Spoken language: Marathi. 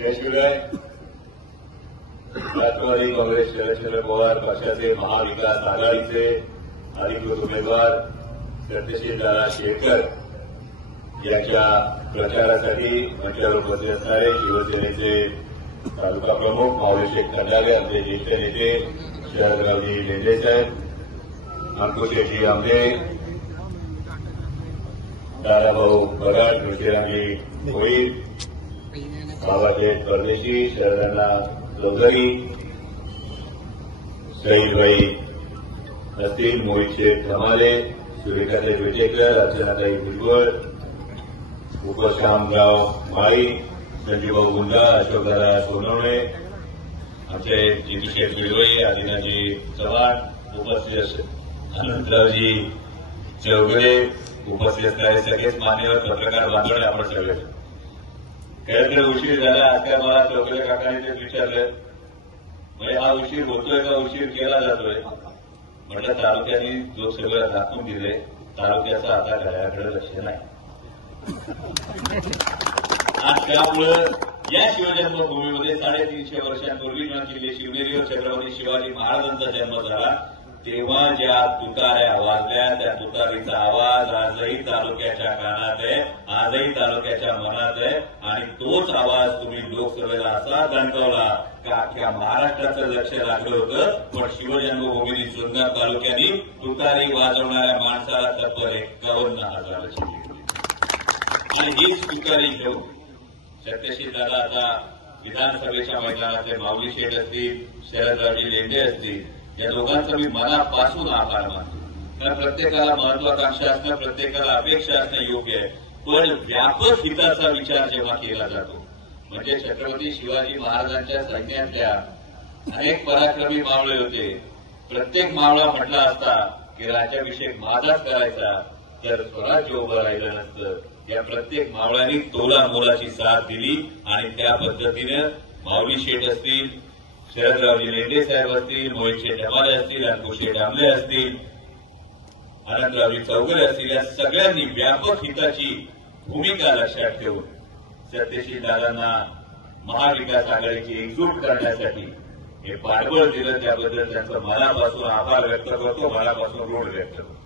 जय शिवराय. राष्ट्रवादी काँग्रेस शरद पवार पक्षाचे महाविकास आघाडीचे अधिकृत उमेदवार सत्यशील दादा शेरकर यांच्या प्रचारासाठी मंचावर उपस्थित असणारे शिवसेनेचे तालुका प्रमुख माऊली शेठ खंडागे, आमचे ज्येष्ठ नेते शरदरावजी लेंडे साहेब, अंकुशेठजी आमले, दादाभाऊ बगाड, तुळशीरामजी भोईर, बाबासाहेब परदेशी, शरदांना चौधरी, सईदबाई असतील, मोहित शेठ धमाले, सुरेखाताई विटेकर, अर्चनाताई भुजबळ, उपश्यामराव माळी, संजीवभाऊ गुंडा, अशोकदादा सोनवणे, आमचे जितीशेठ बिडवळे, आदिनाजी चव्हाण उपस्थित, अनंतरावजी चौगडे उपस्थित असणारे सगळेच मान्यवर पत्रकार बांधवणे, आपण सगळे. खरं तर उशीर झाला. आजकाल मला चौगडे काकांनी तेच विचारलं, म्हणजे हा उशीर होतोय का उशीर केला जातोय. म्हटलं तालुक्याने जो सगळं दाखवून दिले, तालुक्याचं आता घड्याळाकडे लक्ष नाही. आज त्यामुळं या शिवजन्मभूमीमध्ये 350 वर्षांपूर्वी किल्ले शिवनेरीवर छत्रपती शिवाजी महाराजांचा जन्म झाला. तेव्हा ज्या तुताऱ्या वाजल्या, त्या तुतारीचा आवाज आजही तालुक्याच्या कानात आहे, आजही तालुक्याच्या मनात आहे. आणि तोच आवाज तुम्ही लोकसभेला असा दणकवला का अख्ख्या महाराष्ट्राचं लक्ष लागलं होतं. पण शिवजन्मभूमी जुन्नर तालुक्याने तुतारी वाजवणाऱ्या माणसाला तत्पर 51,000 आणि हीच तुतारी घेऊन सत्यशील दादा आता विधानसभेच्या मैदानातले माऊली शेठ असतील, शरदरावजी लेंडे असतील, या दोघांचा मी मनापासून आभार मानतो. कारण प्रत्येकाला महत्वाकांक्षा असणं, प्रत्येकाला अपेक्षा असणं योग्य आहे. पण व्यापक हिताचा विचार जेव्हा केला जातो, म्हणजे छत्रपती शिवाजी महाराजांच्या सैन्यातल्या अनेक पराक्रमी मावळे होते. प्रत्येक मावळा म्हटला असता की राज्याभिषेक माझाच करायचा, तर स्वराज्य उभं राहिलं नसतं. या प्रत्येक मावळ्यांनी तोला मोलाची साथ दिली आणि त्या पद्धतीनं माऊली शेठ असतील, शरदरावजी लेंडे साहेब असतील, मोहित शेठ धमाले असतील, अंकुशेठ आमले असतील, अनंतरावजी चौगडे असतील, या सगळ्यांनी व्यापक हिताची भूमिका लक्षात ठेवून सत्यशील दादांना महाविकास आघाडीची एकजूट करण्यासाठी हे पाठबळ दिलं. त्याबद्दल त्यांचं मनापासून आभार व्यक्त करतो, मनापासून ऋण व्यक्त करतो.